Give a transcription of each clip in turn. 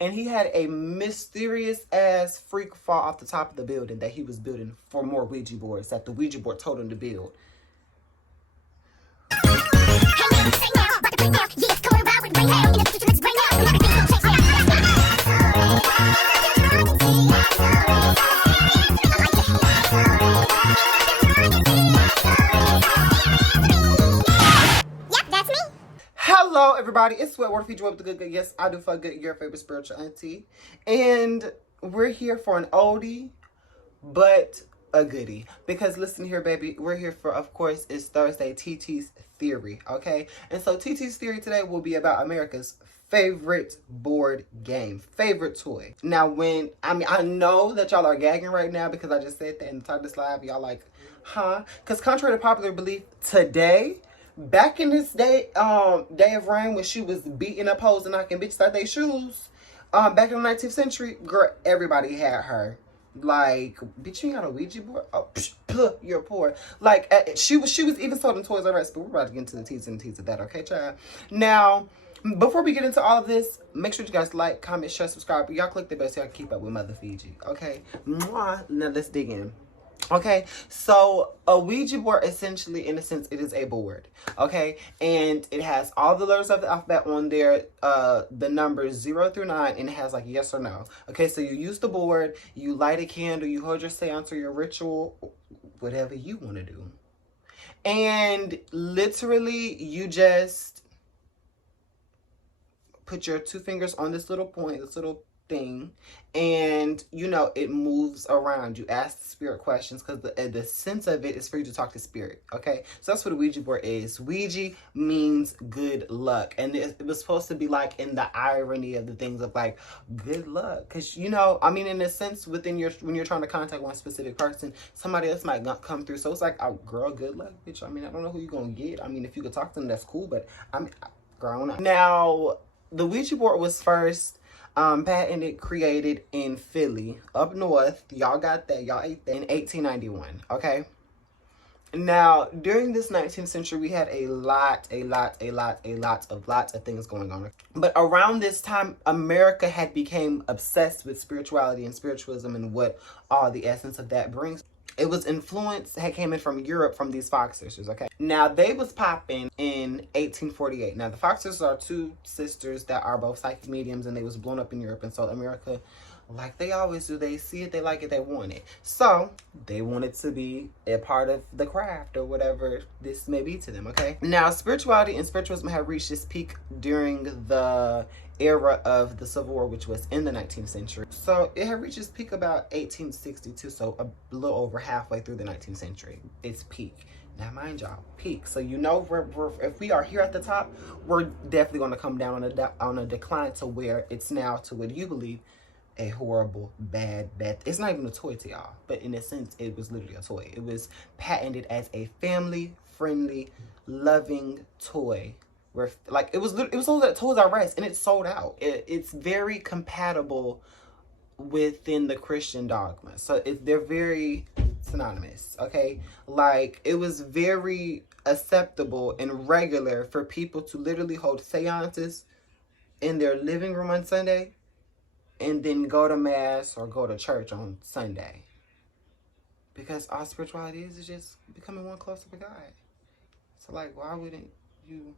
And he had a mysterious ass freak fall off the top of the building that he was building for more Ouija boards that the Ouija board told him to build. Hello, everybody. It's Wterfiji with the good. Yes, I do fuck good. Your favorite spiritual auntie, and we're here for an oldie, but a goodie. Because listen here, baby, we're here for, of course, it's Thursday. TT's Theory, okay? And so TT's Theory today will be about America's favorite board game, favorite toy. Now, I know that y'all are gagging right now because I just said that in the top of this live. Y'all like, huh? Because contrary to popular belief, today, back in this day of reign when she was beating up hoes and knocking bitches out their shoes, back in the 19th century, girl, everybody had her. Like, bitch, you ain't got a Ouija board? Oh, you're poor. Like, she was even sold in Toys R Us, but we're about to get into the T's and T's of that, okay, child? Now, before we get into all of this, make sure you guys like, comment, share, subscribe. Y'all click the bell so y'all can keep up with Wterfiji, okay? Mwah. Now, let's dig in. Okay, so a Ouija board, essentially, in a sense, it is a board, okay? And it has all the letters of the alphabet on there, the numbers 0 through 9, and it has, like, yes or no. Okay, so you use the board, you light a candle, you hold your seance or your ritual, whatever you want to do. And literally, you just put your 2 fingers on this little point, this little thing, and you know it moves around. You ask the spirit questions because the sense of it is for you to talk to spirit, okay? So that's what a Ouija board is. Ouija means good luck, and it was supposed to be like in the irony of the things of like good luck, because you know, I mean, in a sense, within your, when you're trying to contact one specific person, somebody else might not come through, so it's like, oh girl, good luck, bitch. I mean, I don't know who you're gonna get. I mean, if you could talk to them, that's cool, but I mean, girl, no. Now the Ouija board was first patented, created in Philly, up north. Y'all got that. Y'all ate that in 1891. Okay. Now, during this 19th century, we had a lot of things going on. But around this time, America had become obsessed with spirituality and spiritualism and what all the essence of that brings. It was influence had came in from Europe from these Fox sisters, okay? Now, they was popping in 1848. Now, the Fox sisters are 2 sisters that are both psychic mediums, and they was blown up in Europe. And so America, like they always do, they see it, they like it, they want it. So they wanted to be a part of the craft or whatever this may be to them, okay? Now, spirituality and spiritualism have reached its peak during the era of the Civil War, which was in the 19th century. So it had reached its peak about 1862, so a little over halfway through the 19th century. It's peak. Now, mind y'all, peak. So you know, if we are here at the top, we're definitely going to come down on a decline to where it's now, to what you believe, a horrible, bad. It's not even a toy to y'all, but in a sense, it was literally a toy. It was patented as a family-friendly, loving toy. Where, like, it was sold at Toys R Us, and it sold out. It's very compatible within the Christian dogma. So they're very synonymous, okay? Like, it was very acceptable and regular for people to literally hold seances in their living room on Sunday and then go to mass or go to church on Sunday. Because our spirituality is just becoming one closer to God. So, like, why wouldn't you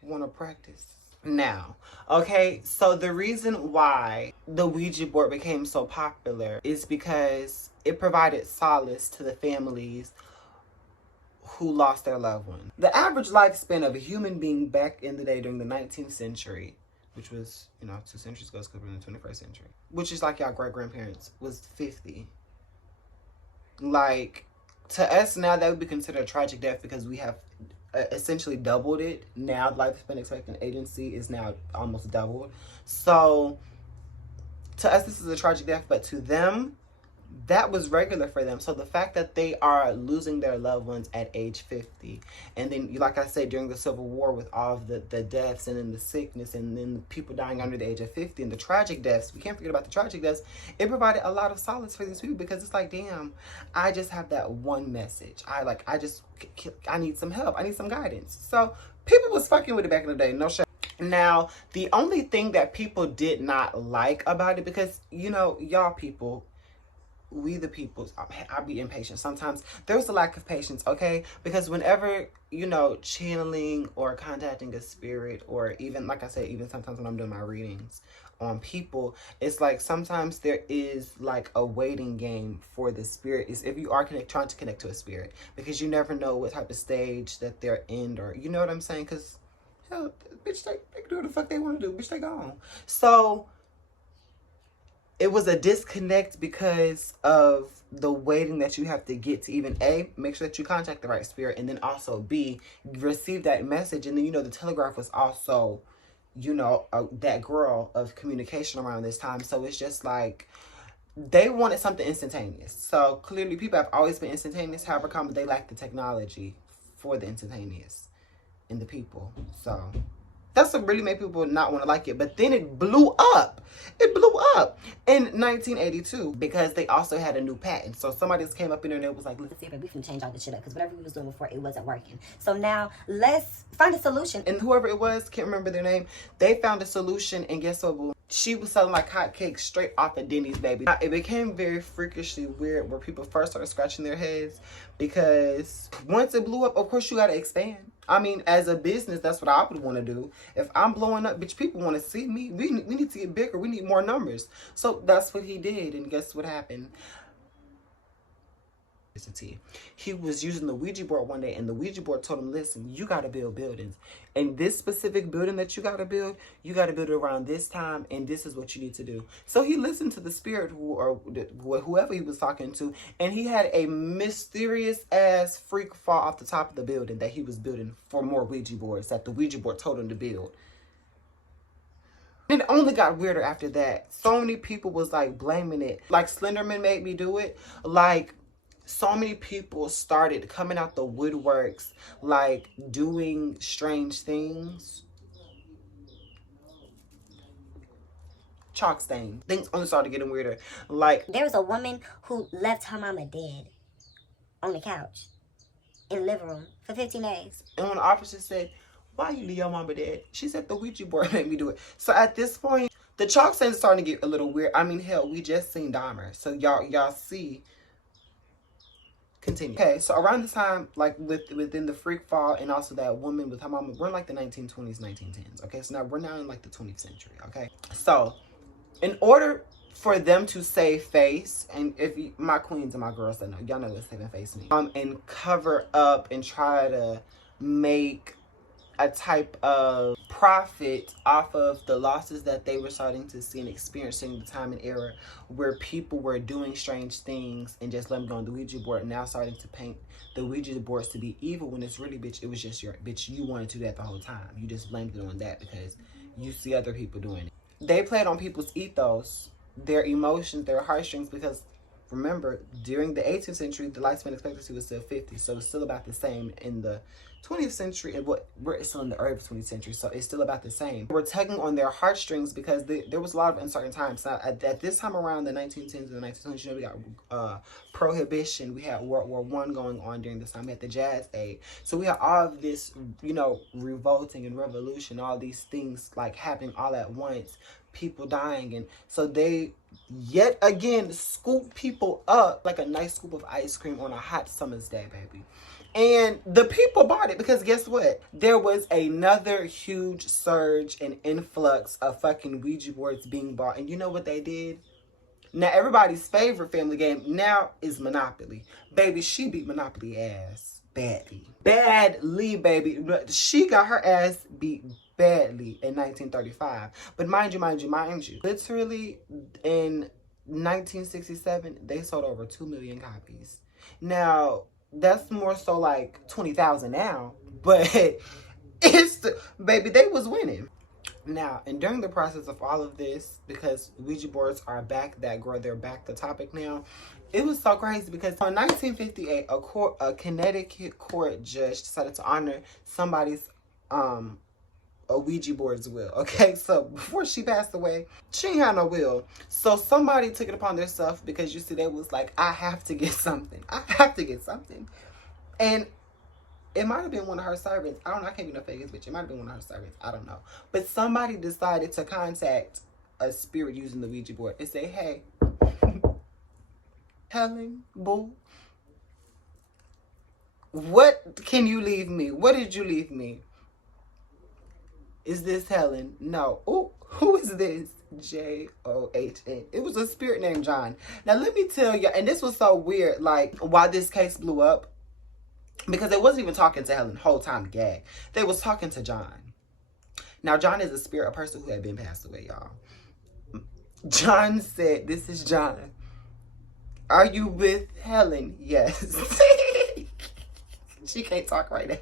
want to practice now? Okay, so the reason why the Ouija board became so popular is because it provided solace to the families who lost their loved one. The average lifespan of a human being back in the day during the 19th century, which was, you know, 2 centuries ago, because we're in the 21st century, which is like y'all great-grandparents, was 50. Like, to us now, that would be considered a tragic death because we have essentially doubled it. Now, lifespan expectancy is now almost doubled. So, to us, this is a tragic death, but to them, that was regular for them. So the fact that they are losing their loved ones at age 50, and then, like I said, during the Civil War with all of the deaths and then the sickness and then people dying under the age of 50 and the tragic deaths, we can't forget about the tragic deaths. It provided a lot of solace for these people because it's like, damn, I just have that one message. I need some help. I need some guidance. So people was fucking with it back in the day. No shit. Now, the only thing that people did not like about it, because, you know, y'all people, we the people, I be impatient sometimes. There's a lack of patience, okay? Because whenever, you know, channeling or contacting a spirit, or even, like I said, even sometimes when I'm doing my readings on people, it's like sometimes there is like a waiting game for the spirit, is if you are trying to connect to a spirit, because you never know what type of stage that they're in, or you know what I'm saying? Because hell, bitch, they can do what the fuck they want to do, bitch, they gone. So it was a disconnect because of the waiting that you have to get to even A, make sure that you contact the right spirit, and then also B, receive that message. And then, you know, the telegraph was also, you know, that girl of communication around this time. So it's just like they wanted something instantaneous. So clearly people have always been instantaneous. However, they lack the technology for the instantaneous in the people. So that's what really made people not want to like it. But then it blew up. It blew up in 1982 because they also had a new patent. So somebody just came up in there and it was like, let's see, we can change all this shit up because whatever we was doing before, it wasn't working. So now let's find a solution. And whoever it was, can't remember their name, they found a solution. And guess what? She was selling like hotcakes straight off of Denny's, baby. Now, it became very freakishly weird where people first started scratching their heads because once it blew up, of course you got to expand. I mean, as a business, that's what I would want to do. If I'm blowing up, bitch, people want to see me. We need to get bigger. We need more numbers. So that's what he did. And guess what happened? He was using the Ouija board one day, and the Ouija board told him, listen, you got to build buildings. And this specific building that you got to build it around this time, and this is what you need to do. So he listened to the spirit or whoever he was talking to, and he had a mysterious ass freak fall off the top of the building that he was building for more Ouija boards that the Ouija board told him to build. And it only got weirder after that. So many people was like blaming it. Like Slenderman made me do it. Like, so many people started coming out the woodworks, like doing strange things. Chalk stain. Things only started getting weirder. Like, there was a woman who left her mama dead on the couch in the living room for 15 days. And when the officer said, why you leave your mama dead? She said, the Ouija board made me do it. So at this point, the chalk stain is starting to get a little weird. I mean, hell, we just seen Dahmer. So y'all see. Continue. Okay, so around this time, like within the freak fall and also that woman with her mama, we're in like the 1920s, 1910s. Okay, so now we're now in like the 20th century. Okay, so in order for them to save face, and if you, my queens and my girls that know, y'all know what saving face means, and cover up and try to make a type of profit off of the losses that they were starting to see and experiencing the time and era where people were doing strange things and just let them go on the Ouija board, now starting to paint the Ouija boards to be evil when it's really, bitch, it was just your, bitch, you wanted to do that the whole time. You just blamed it on that because you see other people doing it. They played on people's ethos, their emotions, their heartstrings, because remember, during the 18th century, the lifespan expectancy was still 50, so it's still about the same in the 20th century, and we're still in the early 20th century, so it's still about the same. We're tugging on their heartstrings because there was a lot of uncertain times. Now, at this time around the 1910s and the 1920s, you know, we got prohibition. We had World War I going on during this time. We had the Jazz Age. So we had all of this, you know, revolting and revolution, all these things like happening all at once, people dying. And so they yet again scoop people up like a nice scoop of ice cream on a hot summer's day, baby. And the people bought it because guess what? There was another huge surge and influx of fucking Ouija boards being bought. And you know what they did? Now everybody's favorite family game now is Monopoly. Baby, she beat Monopoly ass badly. Badly, baby. She got her ass beat badly in 1935. But mind you, literally in 1967, they sold over 2 million copies. Now, that's more so like 20,000 now, but it's baby, they was winning. Now, and during the process of all of this, because Ouija boards are back, they're back the topic now. It was so crazy because in 1958, a Connecticut court judge decided to honor somebody's a Ouija board's will. Okay, so before she passed away, she ain't had no will. So somebody took it upon themselves because you see, they was like, I have to get something. I have to get something. And It might have been one of her servants. I don't know. I can't be no fake bitch. It might have been one of her servants. I don't know. But somebody decided to contact a spirit using the Ouija board and say, hey, Helen, boo, what can you leave me? What did you leave me? Is this Helen? No. Ooh, who is this? John. It was a spirit named John. Now let me tell you, and this was so weird, like why this case blew up, because they wasn't even talking to Helen the whole time, gag. They was talking to John. Now John is a spirit, a person who had been passed away, y'all. John said, this is John. Are you with Helen? Yes. She can't talk right now.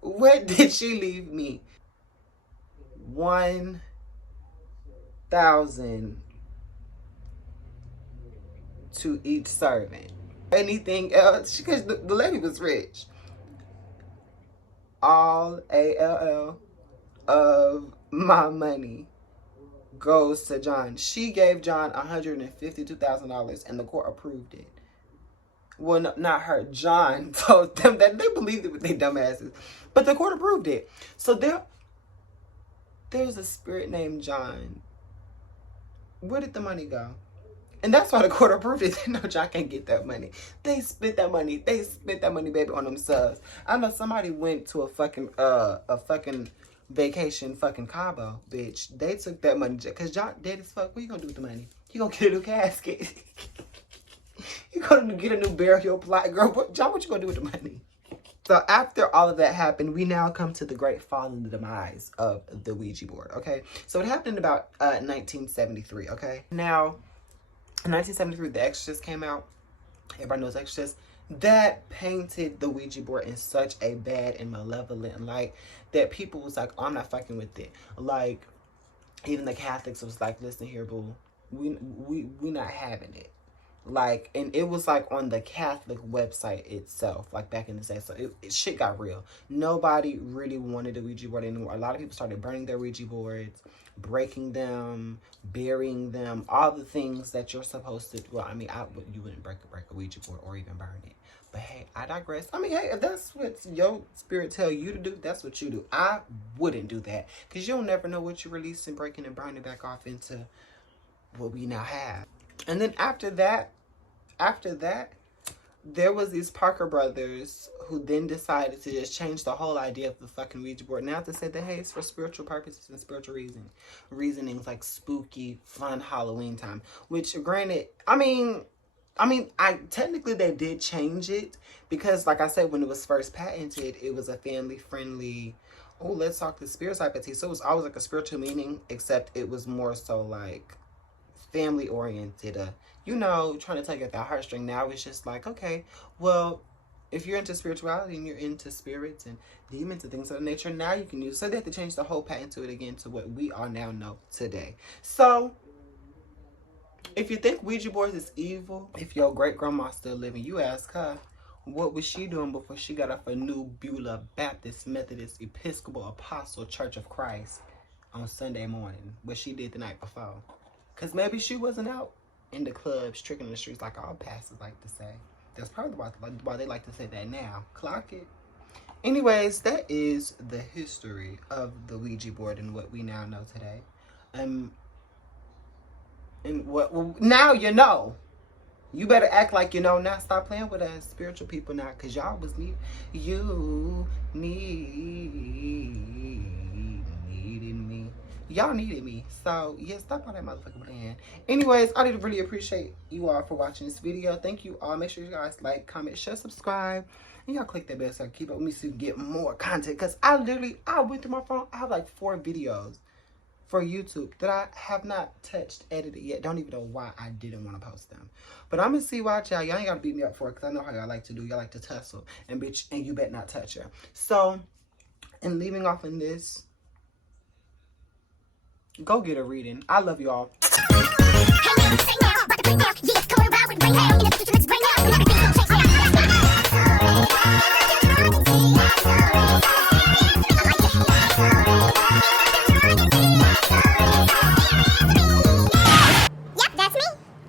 What did she leave me? 1,000 to each servant. Anything else? Because the lady was rich. All ALL of my money goes to John. She gave John $152,000 and the court approved it. Well, no, not her. John told them that they believed it with their dumbasses. But the court approved it. So there's a spirit named John. Where did the money go? And that's why the court approved it. They know John can't get that money. They spent that money. They spent that money, baby, on themselves. I know somebody went to a fucking vacation, fucking Cabo, bitch. They took that money because John dead as fuck. What you gonna do with the money? You gonna get a new casket? You gonna get a new burial plot, girl? John, what you gonna do with the money? So after all of that happened, we now come to the great fall and the demise of the Ouija board, okay? So it happened in about 1973, okay? Now, in 1973, The Exorcist came out. Everybody knows Exorcist. That painted the Ouija board in such a bad and malevolent light that people was like, oh, I'm not fucking with it. Like, even the Catholics was like, listen here, boo. We not having it. Like, and it was like on the Catholic website itself, like back in the day. So shit got real. Nobody really wanted a Ouija board anymore. A lot of people started burning their Ouija boards, breaking them, burying them, all the things that you're supposed to. Well, I mean, you wouldn't break a Ouija board or even burn it. But hey, I digress. I mean, hey, if that's what your spirit tell you to do, that's what you do. I wouldn't do that because you'll never know what you're releasing, breaking, and burning back off into what we now have. And then after that, there was these Parker brothers who then decided to just change the whole idea of the fucking Ouija board. Now to say that, hey, it's for spiritual purposes and spiritual reasonings, like spooky, fun Halloween time. Which, granted, I mean, technically they did change it because, like I said, when it was first patented, it was a family-friendly, oh, let's talk the spirit type of tea. So it was always like a spiritual meaning, except it was more so like family oriented, you know, trying to take at that heartstring. Now it's just like, okay, well, if you're into spirituality and you're into spirits and demons and things of that nature, now you can use it. So they have to change the whole patent to it again to what we all now know today. So if you think Ouija boards is evil, if your great grandma's still living, you ask her, what was she doing before she got off a New Beulah Baptist Methodist Episcopal Apostle Church of Christ on Sunday morning? What she did the night before? Because maybe she wasn't out in the clubs, tricking in the streets like all pastors like to say. That's probably why they like to say that now. Clock it. Anyways, that is the history of the Ouija board and what we now know today. And what, well, now you know. You better act like you know now. Stop playing with us spiritual people now, because y'all was needed me. Y'all needed me. So, yeah, stop all that motherfucking playing. Anyways, I did really appreciate you all for watching this video. Thank you all. Make sure you guys like, comment, share, subscribe. And y'all click that bell so I can keep up with me so you can get more content. Because I went through my phone. I have like 4 videos for YouTube that I have not touched, edited yet. Don't even know why I didn't want to post them. But I'm going to see why y'all. Y'all ain't got to beat me up for it, because I know how y'all like to do. Y'all like to tussle. And bitch, and you bet not touch her. So, and leaving off in this, go get a reading. I love y'all.